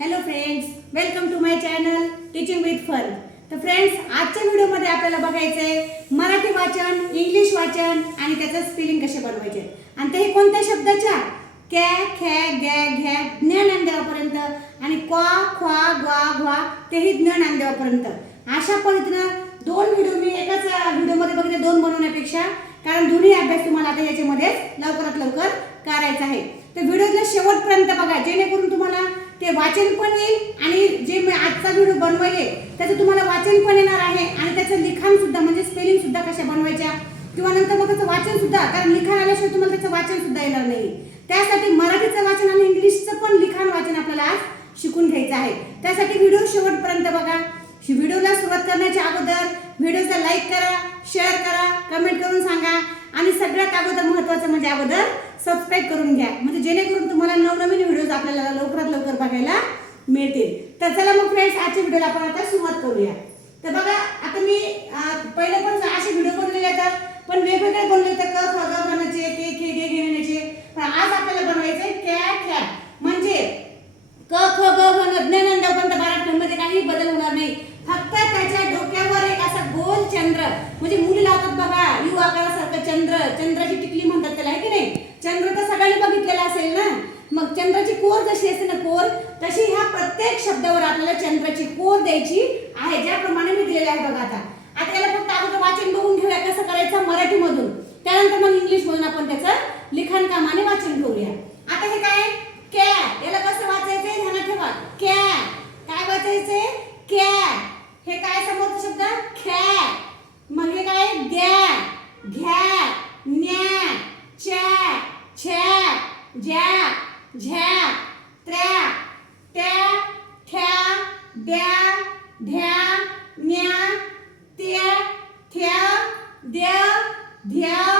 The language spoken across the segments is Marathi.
Hello friends welcome to my channel teaching with fun तर फ्रेंड्स आजच्या व्हिडिओमध्ये आपल्याला बघायचं आहे मराठी वाचन इंग्लिश वाचन आणि त्याचं स्पेलिंग कसे बनवायचे. आणि ते कोणत्या शब्दाच्या? कॅ खॅ गॅ घ्या ज्ञान नांदेवापर्यंत आणि क्वा ख्वा ग्वा ग्वा तेही ज्ञान नांदेवापर्यंत अशा पद्धतीनं दोन व्हिडिओ मी एकाच व्हिडिओमध्ये बघितले दोन बनवण्यापेक्षा. कारण दोन्ही अभ्यास तुम्हाला आता याच्यामध्ये लवकरात लवकर करायचा आहे. तर व्हिडिओला शेवटपर्यंत बघा जेणेकरून तुम्हाला ते वाचन पण येईल आणि जे मी आजचा व्हिडिओ बनवले त्याचं तुम्हाला वाचन पण येणार आहे. आणि त्याचं लिखाण सुद्धा म्हणजे स्पेलिंग सुद्धा कशा बनवायच्या? किंवा नंतर मग त्याचं वाचन सुद्धा कारण लिखाण आल्याशिवाय तुम्हाला त्याचं वाचन सुद्धा येणार नाही. त्यासाठी मराठीचं वाचन आणि इंग्लिशचं पण लिखाण वाचन आपल्याला आज शिकून घ्यायचं आहे. त्यासाठी व्हिडिओ शेवटपर्यंत बघा. व्हिडिओला सुरुवात करण्याच्या अगोदर व्हिडिओचा लाईक करा शेअर करा कमेंट करून सांगा. आणि सगळ्यात अगोदर महत्त्वाचं म्हणजे अगोदर सबस्क्राईब करून घ्या. म्हणजे जेणेकरून तुम्हाला नवनवीन व्हिडिओज आपल्याला लवकरात लवकर बघायला मिळतील. तर चला मग फ्रेंड्स आजच्या व्हिडिओला आपण आता सुरुवात करूया. तर बघा आता मी पहिले पण असे व्हिडिओ बनवलेले आहेत. पण वेगवेगळे बनवले तर क ख ग बनायचे के खे गे घेण्याचे पण आज आपल्याला बनवायचे कॅ ख्या म्हणजे क ख ग ज्ञानंद पंत बारा मध्ये काही बदल होणार नाही. फक्त त्याच्या डोक्यावर असा गोल चंद्र. म्हणजे मुली लावतात बघा यू आकारासारखं चंद्र. चंद्राची टिकली म्हणतात त्याला आहे की नाही? चंद्र तर सगळ्यांनी बघितलेला असेल ना? मग चंद्राची कोर जशी असते ना कोर तशी ह्या प्रत्येक शब्दावर आपल्याला चंद्राची कोर द्यायची आहे ज्याप्रमाणे मी दिलेली आहे बघा आता. आता याला फक्त अगोदर वाचन बघून घेऊया कसं करायचं मराठीमधून. त्यानंतर मग इंग्लिश मधून आपण त्याचं लिखाण कामाने वाचन करूया. आता हे काय? कॅ याला कसं वाचायचंय? ध्यानात ठेवा. कॅ काय वाचायचंय? कॅ हे काय समोरचा शब्द? ख्या. मग हे काय? द्या. घ्या. न्या. च्या. छ्या ज्या. झ्या. त्र्या. त्या. ठ्या. द्या. ध्या न्या. त्या. थ्या द्या. ध्या.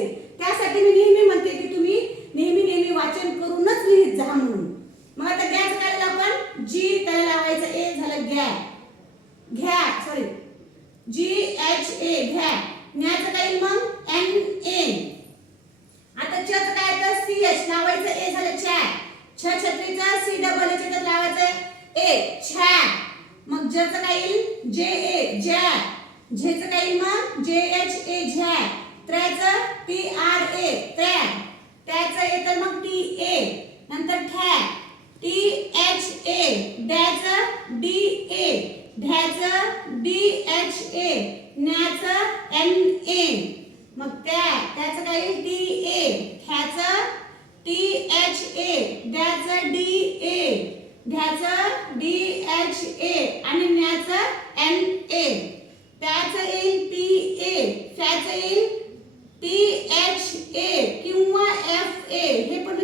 असेल. त्यासाठी मी नेहमी म्हणते की तुम्ही नेहमी नेहमी वाचन करूनच लिहित जा म्हणून. मग आता गॅस काय आपण. जी त्याला लावायचं. ए झालं घ्या. घ्या सॉरी जी एच ए घ्या. न्याचं काय मग? एन ए आता च काय तर सी एच लावायचं. ए झालं छ्या छ छत्रीचा सी डबल एच तर लावायचं. ए छ्या मग जचं काय येईल? जे ए ज्या. झेचं काय येईल मग? जे एच ए झ्या. त्र्याचं टी आर ए त्र्या त्याचं येतं मग टी ए नंतर ठॅ टी एच ए डॅचं डी ए ढ्याचं डी एच ए न्याचं एन ए मग त्या त्याचं काय येईल टी ए ह्याचं टी एच ए द्याचं डी ए ढ्याचं डी एच एच ए आणि न्याचं एन ए त्याचं येईल पी ए फॅचं येईल टी एच ए किंवा एफ ए हे पण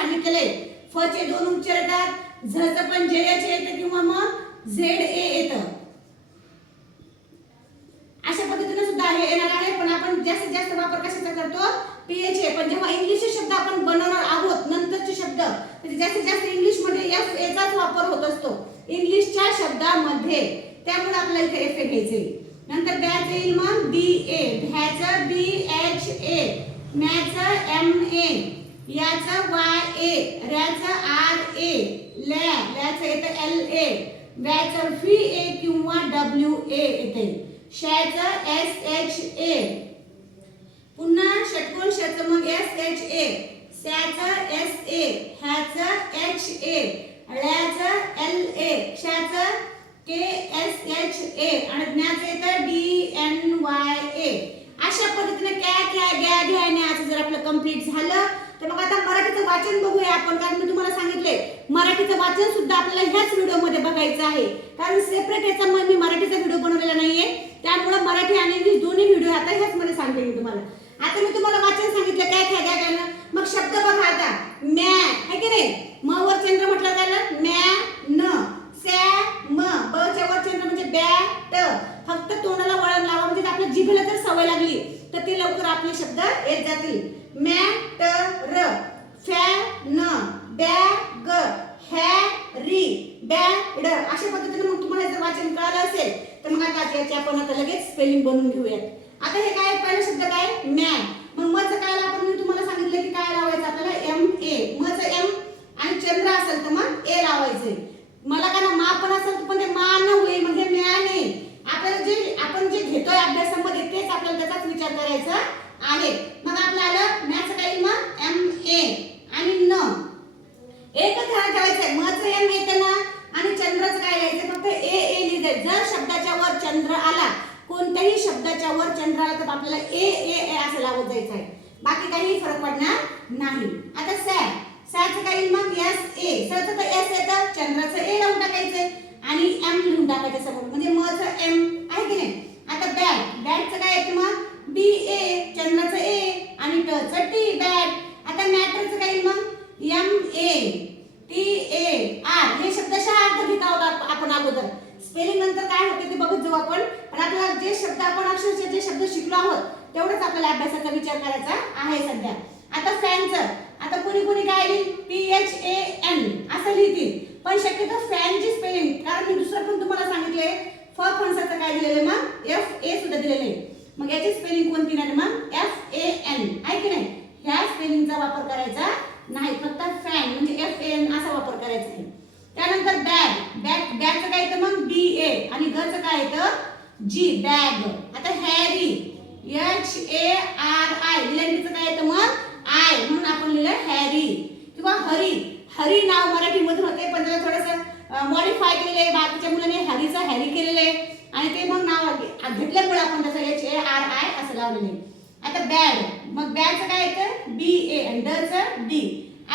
मी तुम्हाला फ चे दोन उच्चार येतात झच पण जे एच येतं किंवा मग झेड ए येतं. अशा पद्धतीने सुद्धा हे येणार आहे पण आपण जास्तीत जास्त वापर कशाचा करतो? पीएच. ए पण जेव्हा इंग्लिशचे शब्द आपण बनवणार आहोत नंतरचे शब्द जास्तीत जास्त इंग्लिशमध्ये एफ एचाच वापर होत असतो. इंग्लिशच्या शब्दामध्ये. त्यामुळे आपल्याला इथे एफ ए घ्यायचे. नंतर बॅच येईल मग B A भ्याचं B H A match M A याचं वाय ए रॅचं आर ए लॅ लॅचं येतं एल ए. व्याचं फी ए किंवा डब्ल्यू ए येते. शॅचं एस एच ए. पुन्हा षटकोन शचं मग एस एच ए. सॅचं एस ए ह्याचं एच ए. ळ्याचं एल ए क्षाचं के एस एच ए. आणि ज्ञाचं येतं डी एन वाय ए. अशा पद्धतीने क्या काय ग्या घ्या न्याचं जर आपलं कंप्लीट झालं तर मग आता मराठीचं वाचन बघूया आपण कारण मी तुम्हाला सांगितले मराठीचं वाचन सुद्धा आपल्याला ह्याच व्हिडिओमध्ये बघायचं आहे. कारण सेपरेट याचा मग मी मराठीचा व्हिडिओ बनवलेला नाहीये. त्यामुळे मराठी आणि इंग्लिश दोन्ही व्हिडिओ आता ह्याच मध्ये सांगते मी तुम्हाला. आता मी तुम्हाला वाचन सांगितलं काय काय काय काय मग शब्द बघा आता. मॅ है की नाही? म वर चंद्र म्हटलं काय मॅ न. सॅ म ब च्या वर चंद्र म्हणजे बॅट फक्त तोंडाला वळण लावा म्हणजे आपल्या जिभेला जर सवय लागली तर ते लवकर आपले शब्द येत जातील. Matter fan bag Harry bad अशा पद्धतीने मग तुम्हाला जर वाचन कळालं असेल तर मग आता याची आपण आता लगेच स्पेलिंग बनवून घेऊयात. आता हे काय? पहिला शब्द काय? मॅ. मग मचं काय आपण मी तुम्हाला सांगितलं की काय लावायचं आपल्याला? M A. मचं एम आणि चंद्र असेल तर मग ए लावायचंय मला का ना मा पण असेल पण ते मा न होईल म्हणजे ज्ञान आहे आपल्याला जे आपण जे घेतोय अभ्यासामध्ये तेच आपल्याला त्याचाच विचार करायचा आहे. मग आपलं आलं मॅचं काही मग एम ए आणि न. एकच ध्यान ठेवायचंय. मचं एम येतं ना आणि चंद्रच काय लिहायचं फक्त ए ए लिहायचं जर शब्दाच्या वर चंद्र आला कोणत्याही शब्दाच्या वर चंद्र आला तर आपल्याला ए ए ए असं लावत जायचं आहे बाकी काही फरक पडणार नाही. आता सॅ एस तर एस येतं चंद्राचं ए लावून टाकायचंय आणि एम लिहून टाकायचं समोर. म्हणजे मचं एम आहे की नाही? आता बॅट बॅटचं काय येतं मग बी ए चंद्राचं ए आणि टचं टी बॅट आता मॅटरचं काय मग? M A T A R हे शब्दशः अर्थ घेत आहोत आपण अगोदर. स्पेलिंग नंतर काय होते ते बघत जाऊ आपण. पण आपल्याला जे शब्द आपण अक्षरशः जे शब्द शिकलो आहोत तेवढंच आपल्याला अभ्यासाचा विचार करायचा आहे सध्या. आता फॅनचं आता कोणी कोणी काय लिहिल पी एच ए एन असं लिहितील. पण शक्यतो फॅनची स्पेलिंग कारण मी दुसरं पण तुम्हाला सांगितले फ फणसाचं काय दिलेलं मग? एफ ए सुद्धा दिलेलं आहे. मग याची स्पेलिंग कोणती नाही मग? एफ ए एन आहे की नाही? ह्या स्पेलिंगचा वापर करायचा नाही फक्त फॅन म्हणजे एफ ए एन असा वापर करायचा आहे. त्यानंतर बॅग बॅग बॅगचं काय येतं मग? बी ए आणि गचं काय येतं? जी बॅग आता Harry H A R I लिहिल्याचं काय येतं मग? आय म्हणून आपण लिहिलं हॅरी. किंवा हरी. हरी नाव मराठीमधून होते पण त्याला थोडंसं मॉडिफाय केलेलं आहे. बाकीच्या मुलांनी हरीचा हॅरी केलेलं आहे. आणि ते मग नाव घेतल्यामुळे आपण त्याचं एच ए आर आय असं लावलेलं आहे. आता बॅड. मग बॅडचं काय येतं? बी ए. आणि डचं डी.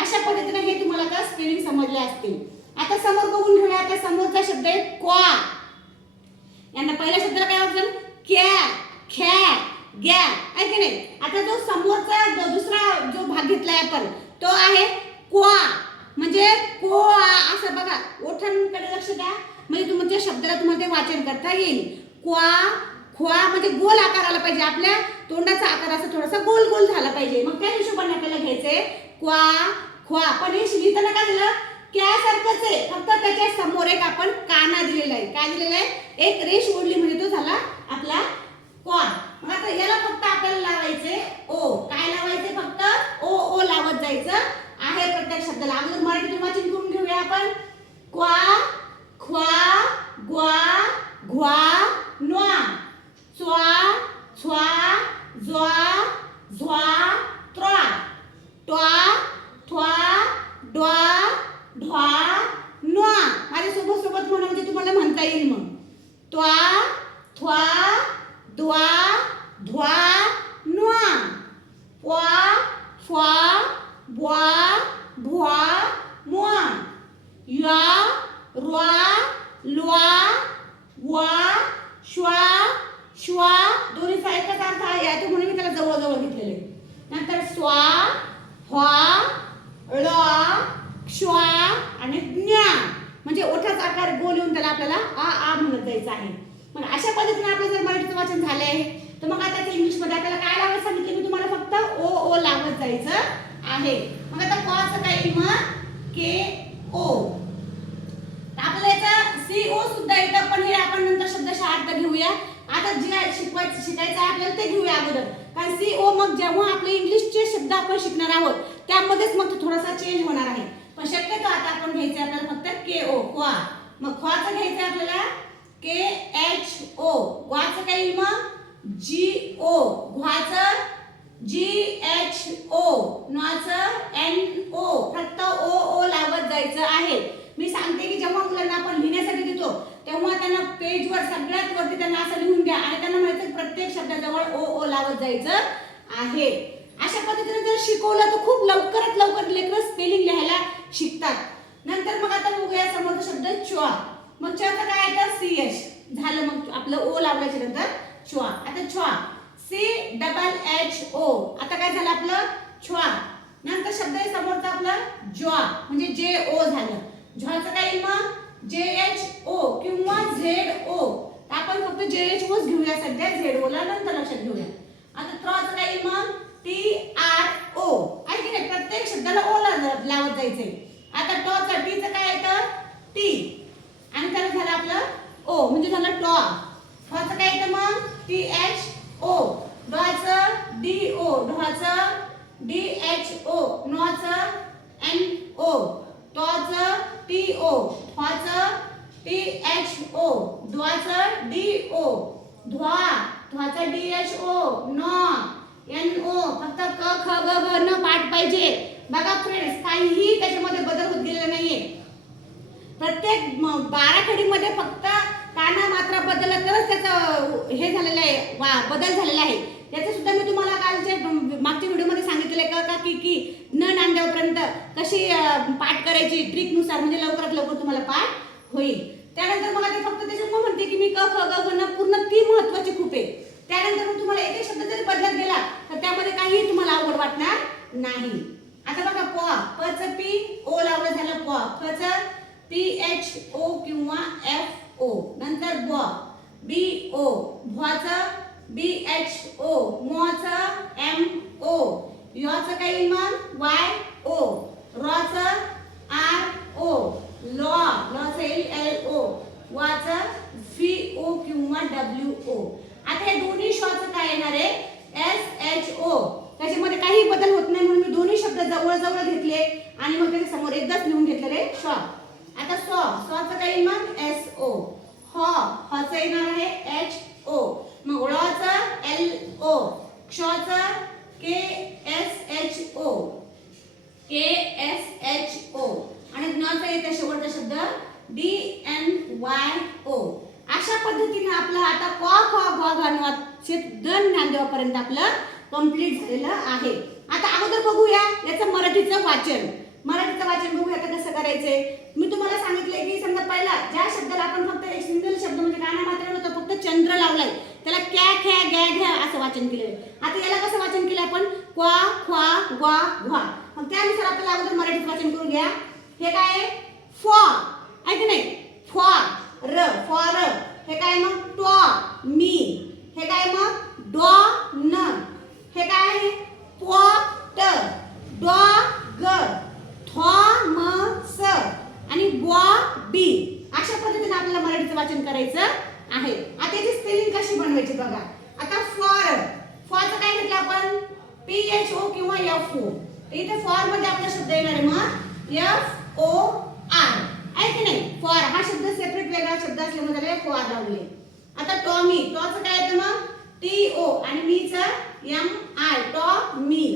अशा पद्धतीने हे तुम्हाला आता स्पेलिंग समजले असतील. आता समोर बघून घेऊया. आता समोरचा शब्द आहे क्वा. यांना पहिल्या शब्दाला काय वाटलं क्या. ख्या. ग्या. नाही. आता जो समोरचा जो दुसरा जो भाग घेतलाय आपण तो आहे क्वा म्हणजे को असं बघा. ओठांकडे लक्ष द्या. म्हणजे तुमच्या शब्दाला तुम्हाला ते वाचन करता येईल. क्वा ख्वा म्हणजे गोल आकार आला पाहिजे. आपल्या तोंडाचा आकार असा थोडासा गोल गोल झाला पाहिजे. मग त्या हिशोबाने आपल्याला घ्यायचंय क्वा ख्वा पण हे लिहिताना काय झालं क्या सारखंच आहे. फक्त त्याच्यासमोर एक आपण काना दिलेला आहे. काय दिलेला आहे? एक रेष ओढली म्हणजे तो झाला आपला क्वा मग आता याला फक्त आपल्याला लावायचे. ओ काय लावायचे फक्त? ओ ओ लावत जायचं. आहे प्रत्येक शब्दाला. अगोदर मराठीतून वाचन करून घेऊया आपण. क्वा ख्वा ग्वा घ्वा न्वा. च्वा छ्वा ज्वा झ्वा त्वा. ट्वा थ्वा ड्वा ढ्वा न्वा. माझ्या सोबत सोबत म्हणा म्हणजे तुम्हाला म्हणता येईल मग. त्वा थ्वा द्वा ध्वा न्वा प्वा फ्वा ब्वा ल्वा वा श्वा श्वा दोन्हीचा एकच अर्थ आहे यात म्हणून मी त्याला जवळजवळ घेतलेले. नंतर स्वा ह्वा ळ श्वा आणि ज्ञा. म्हणजे ओठाचा आकार गोल येऊन त्याला आपल्याला आ आ म्हणत जायचं आहे. मग अशा पद्धतीने आपलं जर मराठीचं वाचन झालं आहे तर मग आता ते इंग्लिशमध्ये आपल्याला काय लावायचं सांगितलं मी तुम्हाला फक्त? ओ ओ लावत जायचं आहे. मग आता कॉचं काय मग? के ओ तर आपल्याला याचा सी ओ सुद्धा येतं पण हे आपण नंतर शब्दशः अर्थ घेऊया आता जे आहे शिकवायचं शिकायचं आहे आपल्याला ते घेऊया अगोदर. कारण सी ओ मग जेव्हा आपले इंग्लिशचे शब्द आपण शिकणार आहोत त्यामध्येच मग तो थोडासा चेंज होणार आहे. पण शक्यतो आता आपण घ्यायचं आपल्याला फक्त के ओ क्वा मग ख्वाचं घ्यायचं आपल्याला के एच ओ ग्वाचं काय येईल मग? जी ओ घ्वाचं जी एच ओ नॉचं एन ओ फक्त ओ ओ लावत जायचं आहे. मी सांगते की जेव्हा मुलांना आपण लिहिण्यासाठी देतो तेव्हा त्यांना पेजवर सगळ्यात वरती त्यांना असं लिहून द्या आणि त्यांना माहिती प्रत्येक शब्दाजवळ ओ ओ लावत जायचं आहे. अशा पद्धतीने जर शिकवलं तर खूप लवकरात लवकर लेकर स्पेलिंग लिहायला शिकतात. नंतर मग आता बघूया समोरचा शब्द च्वा मग च्याचं काय येतं सी एच. झालं मग आपलं ओ लावल्याच्या नंतर च्वा आता च्वा सी डबल एच ओ आता काय झालं आपलं छ्वा नंतर शब्द आहे समोरचा आपला ज्वा म्हणजे जे ओ झालं ज्वाचं काय येईल मग जे एच ओ किंवा झेड ओ आपण फक्त जे एच ओच घेऊया सध्या झेड ओ ला नंतर लक्षात घेऊया आता त्रचं काय येईल मग टी आर ओ आहे की नाही प्रत्येक शब्दाला ओ ला लावत जायचंय आता टॉचं टीचं काय येतं टी आणि त्याला झालं आपलं ओ म्हणजे झालं टॉ फचं काय येतं मग टी एच ओ डॉचं डी ओ डॉचं डी एच ओ नॉचं एन ओ टॉच टी ओ फचं टी एच ओ ध्वाच डी ओ ध्वा ध्वाचं डी एच ओ नॉ एन ओ फक्त क ख ग घ न पाठ पाहिजे. बघा फ्रेंड्स काहीही त्याच्यामध्ये बदल होत गेलेला नाहीये. प्रत्येक म- बारा खडीमध्ये फक्त काना मात्रा बदल तरच त्याचं हे झालेलं आहे वा बदल झालेला आहे. याचं सुद्धा मी तुम्हाला कालच्या मागच्या व्हिडिओमध्ये सांगितलेलं आहे का का की की न नांद्यापर्यंत कशी पाठ करायची ट्रिकनुसार म्हणजे लवकरात लवकर तुम्हाला पाठ होईल. त्यानंतर मला ते फक्त त्याच्यामुळे म्हणते की मी क ख ग घ न पूर्ण ती महत्वाची खूप आहे. त्यानंतर मग तुम्हाला एक शब्द जरी बदलत गेला तर त्यामध्ये काहीही तुम्हाला अवघड वाटणार नाही. आता बघा प पच पी ओ लावलं झालं प. फच पी एच ओ किंवा एफ ओ. नंतर ब बी ओ. भ्वाच बी एच ओ मॉच एम ओ यॉच काय येईल मग वाय ओ रॉच आर ओ लॉ लॉच येईल एल ओ वाच व्ही ओ किंवा डब्ल्यू ओ आता हे दोन्ही शॉचं काय येणार आहे एस एच ओ त्याच्यामध्ये काही बदल होत नाही म्हणून मी दोन्ही शब्द जवळ जवळ घेतले आणि मग त्याच्यासमोर एकदाच लिहून घेतलेले शॉ आता सॉ सॉचं काय येईल मग एस ओ ह हचं येणार आहे एच ओ मग ळचं L O क्षचं K S H O K S H O आणि ज्ञाचा शेवटचा शब्द डी एन वाय ओ अशा पद्धतीने आपलं आता क्वा ख ग घ न दन ज्ञानदेवापर्यंत आपलं कंप्लीट झालेलं आहे. आता अगोदर बघूया याचं मराठीचं वाचन. मराठीचं वाचन बघूया आता कसं करायचंय. मी तुम्हाला सांगितलंय की समजा पहिला ज्या शब्दाला आपण फक्त एक सिंगल शब्द म्हणजे गाणं मात्र होतं फक्त चंद्र लावलाय त्याला क्या ख्या गॅ घ्या असं वाचन केलंय आता याला कसं वाचन केलं आपण? क्वा ख्वा ग्वा घ्वा मग त्यानुसार आपल्याला अगोदर मराठीत वाचन करून घ्या. हे काय आहे? फॉ. आहे की नाही? फॉ. र. फॉर हे काय मग? टॉ. मी. हे काय मग? डॉ न हे काय? आहे प्व ट डॉ ग थॉ म स आणि बॉ बी अशा पद्धतीने आपल्याला मराठीचं वाचन करायचं आहे. आता याची स्पेलिंग कशी बनवायची बघा. आता फॉर. फॉरचं काय घेतलं आपण? पी एच ओ किंवा एफ ओ इथे फॉरमध्ये आपला शब्द येणार आहे मग. एफ ओ आर आहे की नाही फॉर हा शब्द सेपरेट वेगळा शब्द असल्यामुळे त्याला लावले. आता टॉमी टॉच काय येतं मग? टी ओ आणि मीचं एम आय टॉमी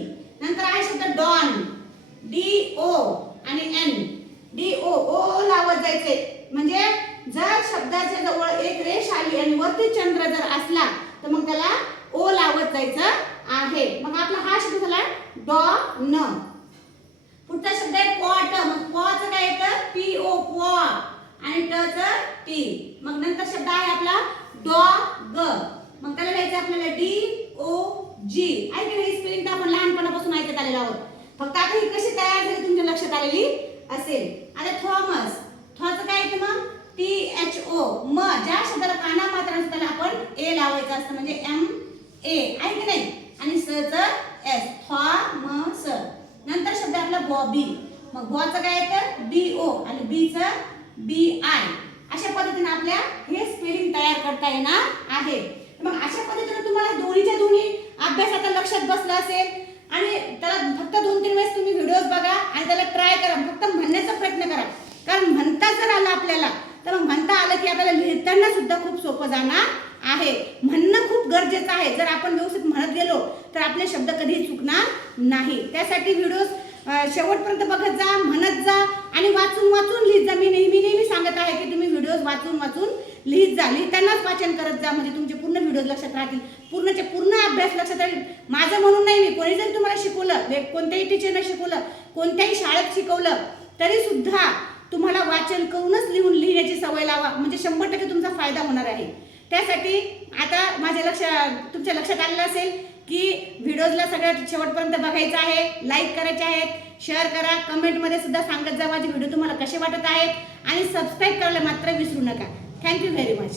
नंतर आहे शब्द डॉन. डी ओ आणि एन डी ओ ओ लावत जायचे. म्हणजे जर शब्दाच्या जवळ एक रेष आली आणि वरती चंद्र जर असला तर मग त्याला ओ लावत जायचं आहे. मग आपला हा शब्द झाला डॉ न पुढचा शब्द आहे पॉट मग पॉच काय येतं? पी ओ पॉ आणि टचं टी. मग नंतर शब्द आहे आपला डॉग. मग त्याला लिहायचं आपल्याला डी ओ जी. आहे की नाही स्पेलिंग तर आपण लहानपणापासून ऐकत आलेलो आहोत. फक्त आता ही कशी तयार झाली तुमच्या लक्षात आलेली? असेल. आता थॉमस. थॉचं काय येतं मग? T H O. म ज्या शब्दाला काना मात्र असतं त्याला आपण ए लावायचं असतं म्हणजे एम ए. आहे की नाही आणि स च एस. थॉमस. नंतर शब्द आपला बॉबी. मग बॉचं काय येतं? B O. आणि बीचं बी आय अशा पद्धतीने आपल्या हे स्पेलिंग तयार करता येणार आहे. मग अशा पद्धतीने तुम्हाला दोन्हीच्या दोन्ही अभ्यास आता लक्षात बसला असेल आणि त्याला फक्त दोन तीन वेळेस तुम्ही व्हिडिओज बघा आणि त्याला ट्राय करा. फक्त म्हणण्याचा प्रयत्न करा. कारण म्हणता जर आलं आपल्याला तर मग म्हणता आलं की आपल्याला लिहिताना सुद्धा खूप सोपं जाणार आहे. म्हणणं खूप गरजेचं आहे. जर आपण व्यवस्थित म्हणत गेलो तर आपले शब्द कधीही चुकणार नाही. त्यासाठी व्हिडिओ शेवटपर्यंत बघत जा म्हणत जा आणि वाचून वाचून लिहित जा. मी नेहमी नेहमी सांगत आहे की तुम्ही व्हिडिओज वाचून वाचून लिहित जा. लिहितानाच वाचन करत जा. म्हणजे तुमचे पूर्ण व्हिडिओज लक्षात राहतील. पूर्णचे पूर्ण अभ्यास लक्षात राहील. माझं म्हणून नाही मी कोणी जरी तुम्हाला शिकवलं कोणत्याही टीचरनं शिकवलं कोणत्याही शाळेत शिकवलं तरी सुद्धा तुम्हाला वाचन करूनच लिहून लिहिण्याची सवय लावा. म्हणजे शंभर टक्के तुमचा फायदा होणार आहे. त्यासाठी आता माझ्या लक्ष तुमच्या लक्षात आलेलं असेल की व्हिडिओजला सगळ्यात शेवटपर्यंत बघायचं आहे लाईक करायचे आहेत शेअर करा कमेंटमध्ये सुद्धा सांगत जा माझे व्हिडिओ तुम्हाला कसे वाटत आहेत. आणि सबस्क्राईब करायला मात्र विसरू नका. Thank you very much